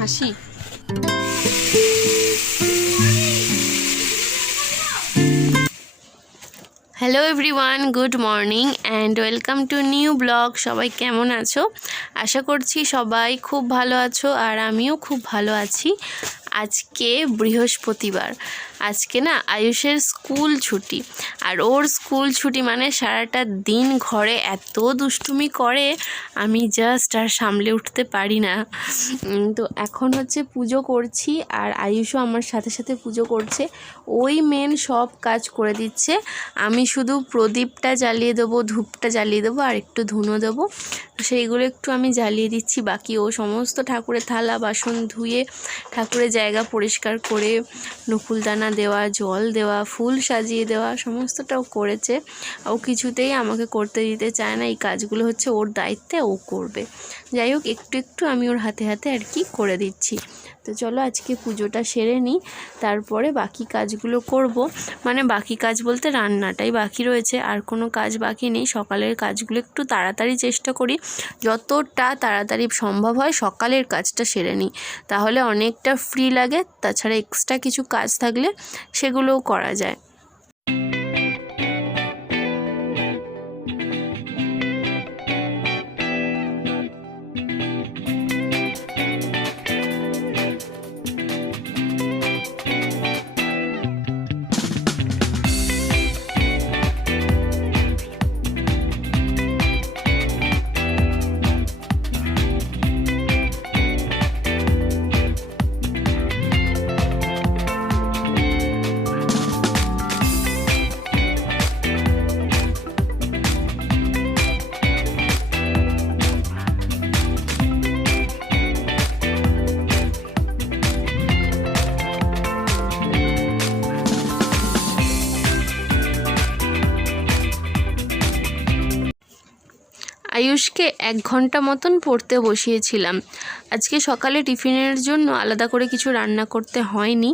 হাসি। Hello everyone, good morning and welcome to new blog. সবাই কেমন আছো? আশা করছি সবাই খুব ভালো আছো, আর আমিও খুব ভালো আছি। আজকে বৃহস্পতিবার, আজকে না আয়ুষের স্কুল ছুটি। আর ওর স্কুল ছুটি মানে সারাটা দিন ঘরে এত দুষ্টুমি করে, আমি জাস্ট আর সামলে উঠতে পারি না। তো এখন হচ্ছে পুজো করছি, আর আয়ুষও আমার সাথে সাথে পুজো করছে। ওই মেন সব কাজ করে দিচ্ছে, আমি শুধু প্রদীপটা জ্বালিয়ে দেবো, ধূপটা জ্বালিয়ে দেবো, আর একটু ধুনো দেবো। সেইগুলো একটু আমি জ্বালিয়ে দিচ্ছি। বাকি ও সমস্ত ঠাকুরের থালা বাসন ধুয়ে, ঠাকুরের জায়গা পরিষ্কার করে, নকুলদানা দেওয়া, জল দেওয়া, ফুল সাজিয়ে দেওয়া, সমস্তটাও করেছে। ও কিছুতেই আমাকে করতে দিতে চায় না। এই কাজগুলো হচ্ছে ওর দায়িত্বে, ও করবে। যাই হোক, একটু একটু আমি ওর হাতে হাতে আর কি করে দিচ্ছি। তো চলো আজকে পুজোটা সেরে নিই, তারপরে বাকি কাজগুলো করব। মানে বাকি কাজ বলতে রান্নাটাই বাকি রয়েছে, আর কোনো কাজ বাকি নেই। সকালের কাজগুলো একটু তাড়াতাড়ি চেষ্টা করি, যতটা তাড়াতাড়ি সম্ভব হয় সকালের কাজটা সেরে নিই, তাহলে অনেকটা ফ্রি লাগে। তাছাড়া এক্সট্রা কিছু কাজ থাকলে সেগুলোও করা যায়। আয়ুষকে 1 ঘন্টা মতন পড়তে বসিয়েছিলাম। আজকে সকালে টিফিনের জন্য আলাদা করে কিছু রান্না করতে হয়নি।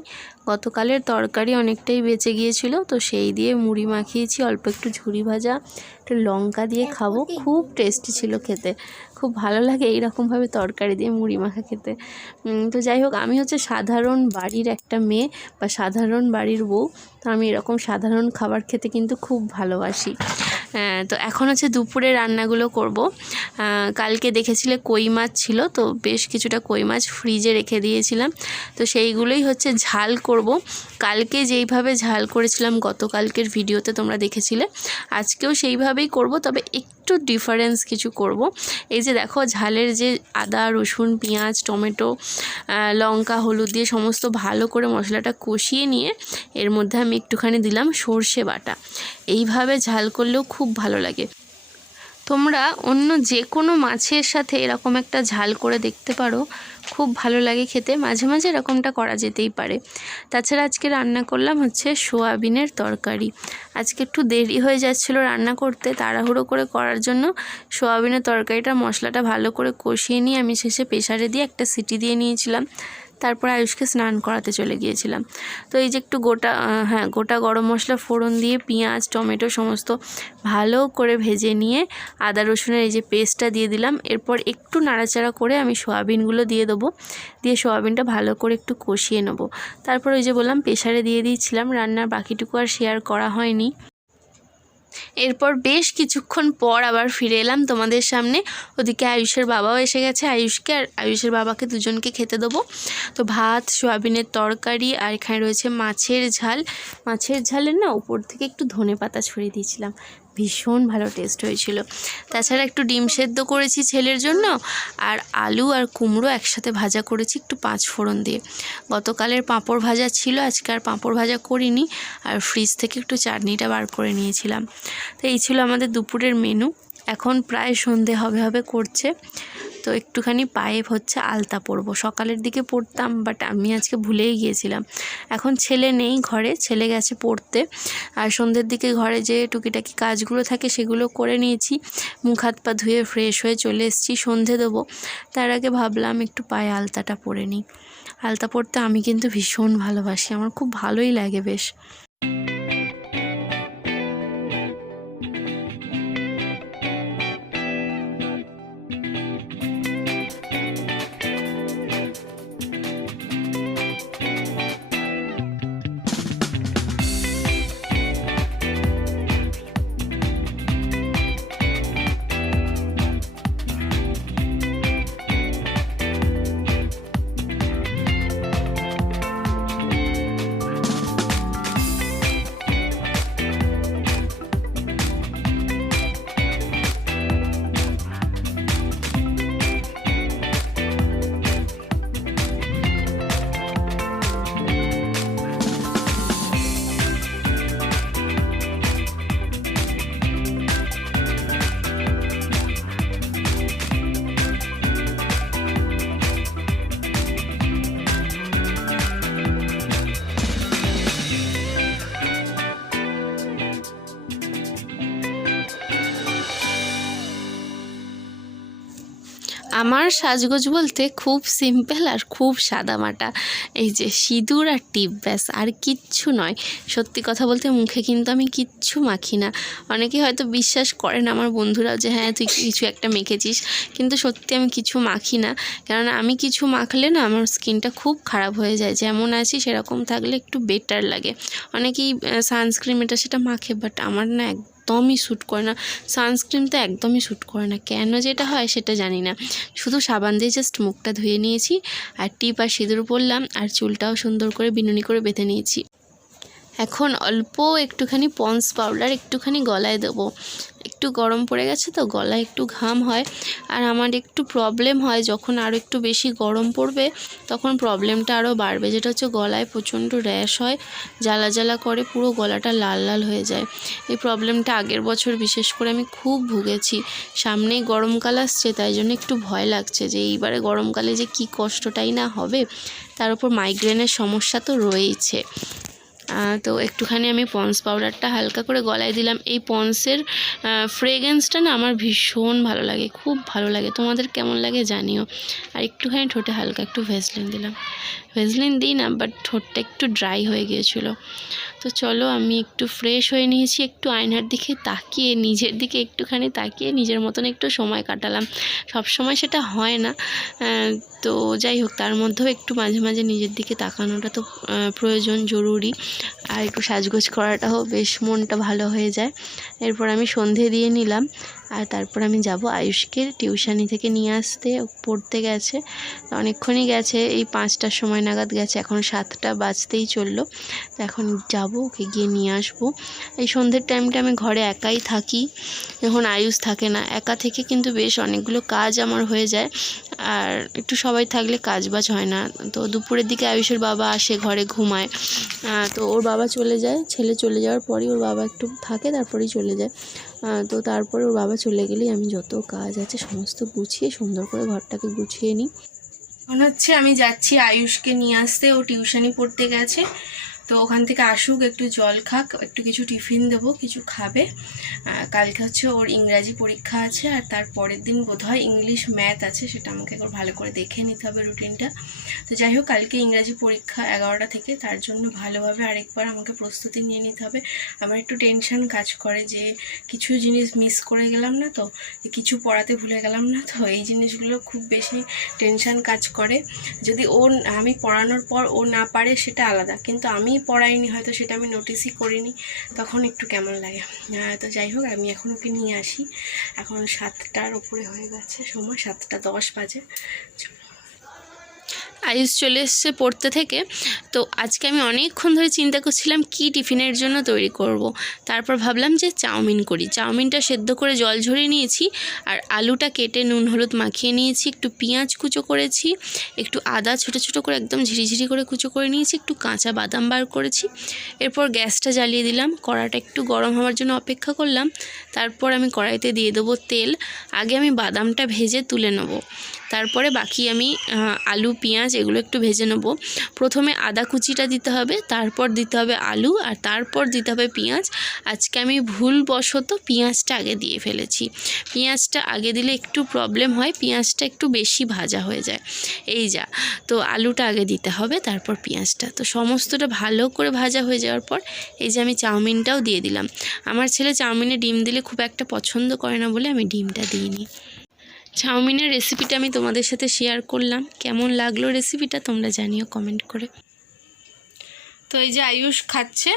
গতকালের তরকারি অনেকটাই বেঁচে গিয়েছিল, তো সেই দিয়ে মুড়ি মাখিয়েছি, অল্প একটু ঝুরি ভাজা, একটু লঙ্কা দিয়ে খাবো। খুব টেস্টি ছিল খেতে, খুব ভালো লাগে এইরকমভাবে তরকারি দিয়ে মুড়ি মাখা খেতে। তো যাই হোক, আমি হচ্ছে সাধারণ বাড়ির একটা মেয়ে বা সাধারণ বাড়ির বউ, তো আমি এরকম সাধারণ খাবার খেতে কিন্তু খুব ভালোবাসি। তো এখন হচ্ছে দুপুরে রান্নাগুলো করব। কালকে দেখেছিলে কই মাছ ছিল, তো বেশ কিছুটা কই মাছ ফ্রিজে রেখে দিয়েছিলাম, তো সেইগুলোই হচ্ছে ঝাল করব। কালকে যেইভাবে ঝাল করেছিলাম গতকালকের ভিডিওতে তোমরা দেখেছিলে, আজকেও সেইভাবেই করব, তবে একটু ডিফারেন্স কিছু করব। এই যে দেখো, ঝালের যে আদা রসুন পেঁয়াজ টমেটো লঙ্কা হলুদ দিয়ে সমস্ত ভালো করে মশলাটা কষিয়ে নিয়ে এর মধ্যে আমি একটুখানি দিলাম সর্ষে বাটা। এইভাবে ঝাল করলেও খুব ভালো লাগে। তোমরা অন্য যে কোনো মাছের সাথে এরকম একটা ঝাল করে দেখতে পারো, খুব ভালো লাগে খেতে। মাঝে মাঝে এরকমটা করা যেতেই পারে। তাছাড়া আজকে রান্না করলাম হচ্ছে সোয়াবিনের তরকারি। আজকে একটু দেরি হয়ে যাচ্ছিলো রান্না করতে, তাড়াহুড়ো করে করার জন্য সোয়াবিনের তরকারিটা মশলাটা ভালো করে কষিয়ে নিয়ে আমি শেষে প্রেসারে দিয়ে একটা সিটি দিয়ে নিয়েছিলাম। তারপর আয়ুষকে স্নান করাতে চলে গিয়েছিলাম। তো এই যে একটু গোটা গরম মশলা ফোড়ন দিয়ে পেঁয়াজ টমেটো সমস্ত ভালো করে ভেজে নিয়ে আদা রসুনের এই যে পেস্টটা দিয়ে দিলাম। এরপর একটু নাড়াচাড়া করে আমি সোয়াবিনগুলো দিয়ে দেবো, দিয়ে সোয়াবিনটা ভালো করে একটু কষিয়ে নেবো। তারপর ওই যে বললাম প্রেসারে দিয়ে দিয়েছিলাম, রান্নার বাকিটুকু আর শেয়ার করা হয়নি। এরপর বেশ কিছুক্ষণ পর আবার ফিরে এলাম তোমাদের সামনে। ওদিকে আয়ুষের বাবাও এসে গেছে, আয়ুষকে আর আয়ুষের বাবাকে দুজনকে খেতে দেবো। তো ভাত সোয়াবিনের তরকারি, আর এখানে রয়েছে মাছের ঝাল। মাছের ঝালের না উপর থেকে একটু ধনেপাতা ছড়িয়ে দিয়েছিলাম, ভীষণ ভালো টেস্ট হয়েছিল। তাছাড়া একটু ডিম সেদ্ধ করেছি ছেলের জন্য, আর আলু আর কুমড়ো একসাথে ভাজা করেছি একটু 5 ফোড়ন দিয়ে। গতকালের পাঁপড় ভাজা ছিল, আজকে আর পাঁপড় ভাজা করিনি, আর ফ্রিজ থেকে একটু চাটনিটা বার করে নিয়েছিলাম। তো এই ছিল আমাদের দুপুরের মেনু। এখন প্রায় সন্ধে হবে করছে, তো একটুখানি পায়ে হচ্ছে আলতা পরবো। সকালের দিকে পড়তাম, বাট আমি আজকে ভুলেই গিয়েছিলাম। এখন ছেলে নেই ঘরে, ছেলে গেছে পড়তে। আর সন্ধ্যের দিকে ঘরে যে টুকিটাকি কাজগুলো থাকে সেগুলো করে নিয়েছি। মুখ হাত পা ধুয়ে ফ্রেশ হয়ে চলে এসেছি, সন্ধে দেবো। তার আগে ভাবলাম একটু পায়ে আলতাটা পরে নিই। আলতা পরতে আমি কিন্তু ভীষণ ভালোবাসি, আমার খুব ভালোই লাগে বেশ। আমার সাজগোজ বলতে খুব সিম্পল আর খুব সাদামাটা, এই যে সিঁদুর আর টিপ, ব্যাস, আর কিচ্ছু নয়। সত্যি কথা বলতে মুখে কিন্তু আমি কিচ্ছু মাখি না। অনেকেই হয়তো বিশ্বাস করে না আমার বন্ধুরা যে হ্যাঁ তুই কিছু একটা মেখেছিস, কিন্তু সত্যি আমি কিছু মাখি না। কেননা আমি কিছু মাখলে না আমার স্কিনটা খুব খারাপ হয়ে যায়, যেমন আছি সেরকম থাকলে একটু বেটার লাগে। অনেকেই সানস্ক্রিন এটা সেটা মাখে, বাট আমার না একদমই শ্যুট করে না। সানস্ক্রিন তো একদমই শ্যুট করে না, কেন যেটা হয় সেটা জানি না। শুধু সাবান দিয়ে জাস্ট মুখটা ধুয়ে নিয়েছি, আর টিপ আর সিঁদুর পরলাম, আর চুলটাও সুন্দর করে বিনুনি করে বেঁধে নিয়েছি। এখন অল্প একটুখানি পন্স পাউডার একটুখানি গলায় দেবো। একটু গরম পড়ে গেছে তো গলায় একটু ঘাম হয়, আর আমার একটু প্রবলেম হয় যখন আরও একটু বেশি গরম পড়বে তখন প্রবলেমটা আরও বাড়বে, যেটা হচ্ছে গলায় প্রচণ্ড র্যাশ হয়, জ্বালা জ্বালা করে, পুরো গলাটা লাল লাল হয়ে যায়। এই প্রবলেমটা আগের বছর বিশেষ করে আমি খুব ভুগেছি। সামনেই গরমকাল আসছে, তাই জন্য একটু ভয় লাগছে যে এইবারে গরমকালে যে কী কষ্টটাই না হবে। তার উপর মাইগ্রেনের সমস্যা তো রয়েইছে। তো একটুখানি আমি পন্স পাউডারটা হালকা করে গলায় দিলাম। এই পন্সের ফ্রেগ্রেন্সটা না আমার ভীষণ ভালো লাগে, খুব ভালো লাগে। তোমাদের কেমন লাগে জানিও। আর একটুখানি ঠোঁটে হালকা একটু ভ্যাসলিন দিলাম। ভ্যাসলিন দিই না, বাট ঠোঁটটা একটু ড্রাই হয়ে গিয়েছিলো। তো চলো আমি একটু ফ্রেশ হয়ে নিয়েছি, একটু আয়নার দিকে তাকিয়ে, নিজের দিকে একটুখানি তাকিয়ে নিজের মতন একটু সময় কাটালাম। সব সময় সেটা হয় না, তো যাই হোক, তার মধ্যেও একটু মাঝে মাঝে নিজের দিকে তাকানোটা তো প্রয়োজন, জরুরি। আর একটু সাজগোজ করাটাও বেশ মনটা ভালো হয়ে যায়। এরপর আমি সন্ধে দিয়ে নিলাম, আর তারপর আমি যাব আয়ুষকে টিউশনি থেকে নিয়ে আসতে। পড়তে গেছে অনেকক্ষণই গেছে, এই 5টার সময় নাগাদ গেছে, এখন 7টা বাজতেই চললো। তো এখন যাব, ওকে গিয়ে নিয়ে আসবো। এই সন্ধ্যের টাইমটা আমি ঘরে একাই থাকি, যখন আয়ুষ থাকে না। একা থেকে কিন্তু বেশ অনেকগুলো কাজ আমার হয়ে যায়, আর একটু সবাই থাকলে কাজবাজ হয় না। তো দুপুরের দিকে আয়ুষের বাবা আসে, ঘরে ঘুমায়। তো ওর বাবা চলে যায়, ছেলে চলে যাওয়ার পরই ওর বাবা একটু থাকে, তারপরেই চলে যায়। তো তারপরে ওর বাবা চলে গেলেই আমি যত কাজ আছে সমস্ত গুছিয়ে সুন্দর করে ঘরটাকে গুছিয়ে নিই। মনে হচ্ছে আমি যাচ্ছি আয়ুষকে নিয়ে আসতে, ও টিউশনি পড়তে গেছে। তো ওখান থেকে আসুক, একটু জল খাক, একটু কিছু টিফিন দেবো, কিছু খাবে। কালকে হচ্ছে ওর ইংরাজি পরীক্ষা আছে, আর তার পরের দিন বোধহয় ইংলিশ ম্যাথ আছে, সেটা আমাকে একবার ভালো করে দেখে নিতে হবে রুটিনটা। তো যাই হোক, কালকে ইংরাজি পরীক্ষা 11টা থেকে, তার জন্য ভালোভাবে আরেকবার আমাকে প্রস্তুতি নিয়ে নিতে হবে। আমার একটু টেনশন কাজ করে যে কিছু জিনিস মিস করে গেলাম না তো, কিছু পড়াতে ভুলে গেলাম না তো, এই জিনিসগুলো খুব বেশি টেনশন কাজ করে। যদি আমি পড়ানোর পর ও না পারে সেটা আলাদা, কিন্তু আমি পড়াইনি হয়তো, সেটা আমি নোটিসই করিনি, তখন একটু কেমন লাগে। তো যাই হোক, আমি এখন ওকে নিয়ে আসি। এখন 7টার ওপরে হয়ে গেছে সময়, 7টা 10 বাজে। আয়ুষ চলে এসছে পড়তে থেকে। তো আজকে আমি অনেকক্ষণ ধরে চিন্তা করছিলাম কি টিফিনের জন্য তৈরি করব। তারপর ভাবলাম যে চাউমিন করি। চাউমিনটা সেদ্ধ করে জল ঝরিয়ে নিয়েছি, আর আলুটা কেটে নুন হলুদ মাখিয়ে নিয়েছি, একটু পেঁয়াজ কুচো করেছি, একটু আদা ছোটো ছোটো করে একদম ঝিরিঝিরি করে কুচো করে নিয়েছি, একটু কাঁচা বাদাম বার করেছি। এরপর গ্যাসটা জ্বালিয়ে দিলাম, কড়াটা একটু গরম হওয়ার জন্য অপেক্ষা করলাম। তারপর আমি কড়াইতে দিয়ে দেবো তেল। আগে আমি বাদামটা ভেজে তুলে নেব, তারপরে বাকি আমি আলু পেঁয়াজ এগুলো একটু ভেজে নেব। প্রথমে আদা কুচিটা দিতে হবে, তারপর দিতে হবে আলু, আর তারপর দিতে হবে পেঁয়াজ। আজকে আমি ভুলবশত পেঁয়াজটা আগে দিয়ে ফেলেছি। পেঁয়াজটা আগে দিলে একটু প্রবলেম হয়, পেঁয়াজটা একটু বেশি ভাজা হয়ে যায়। এই যা, তো আলুটা আগে দিতে হবে, তারপর পেঁয়াজটা। তো সমস্তটা ভালো করে ভাজা হয়ে যাওয়ার পর এই যে আমি চাউমিনটাও দিয়ে দিলাম। আমার ছেলে চাউমিনে ডিম দিলে খুব একটা পছন্দ করে না বলে আমি ডিমটা দিইনি। চাউমিনের রেসিপিটা আমি তোমাদের সাথে শেয়ার করলাম, কেমন লাগলো রেসিপিটা তোমরা জানিও কমেন্ট করে। তো এই যে আয়ুষ খাচ্ছে।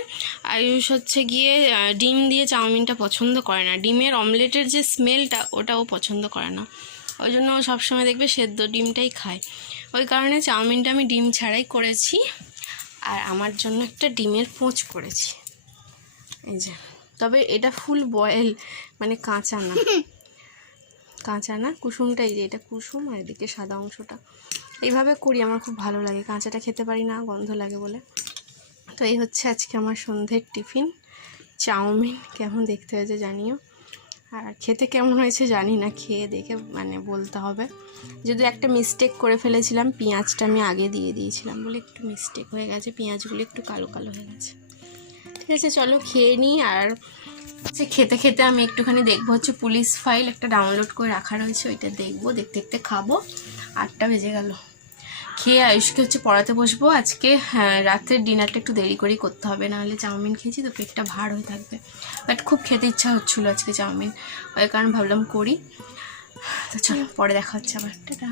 আয়ুষ হচ্ছে গিয়ে ডিম দিয়ে চাউমিনটা পছন্দ করে না, ডিমের অমলেটের যে স্মেলটা ওটাও পছন্দ করে না, ওই জন্য ও সবসময় দেখবে সেদ্ধ ডিমটাই খায়। ওই কারণে চাউমিনটা আমি ডিম ছাড়াই করেছি, আর আমার জন্য একটা ডিমের পোঁচ করেছি। এই যে, তবে এটা ফুল বয়েল, মানে কাঁচা না, কাঁচা না, কুসুমটা, এই যে এটা কুসুম আর এদিকে সাদা অংশটা। এইভাবে করি, আমার খুব ভালো লাগে, কাঁচাটা খেতে পারি না, গন্ধ লাগে বলে। তো এই হচ্ছে আজকে আমার সন্ধ্যের টিফিন, চাউমিন। কেমন দেখতে হয়েছে জানিও, আর খেতে কেমন হয়েছে জানি না, খেয়ে দেখে মানে বলতে হবে। যদি একটা মিস্টেক করে ফেলেছিলাম, পেঁয়াজটা আমি আগে দিয়ে দিয়েছিলাম বলে একটু মিস্টেক হয়ে গেছে, পেঁয়াজগুলো একটু কালো কালো হয়ে গেছে। ঠিক আছে, চলো খেয়ে নিই। আর সে খেতে খেতে আমি একটুখানি দেখবো, হচ্ছে পুলিশ ফাইল একটা ডাউনলোড করে রাখা রয়েছে, ওইটা দেখবো, দেখতে দেখতে খাবো। 8টা বেজে গেল। খেয়ে আয়ুষকে হচ্ছে পড়াতে বসবো আজকে। হ্যাঁ, রাত্রের ডিনারটা একটু দেরি করেই করতে হবে, নাহলে চাউমিন খেয়েছি তো পেটটা ভার হয়ে থাকবে। বাট খুব খেতে ইচ্ছা হচ্ছিলো আজকে চাউমিন, ওই কারণে ভাবলাম করি। তো চলো পরে দেখা হচ্ছে আবার, টাটা।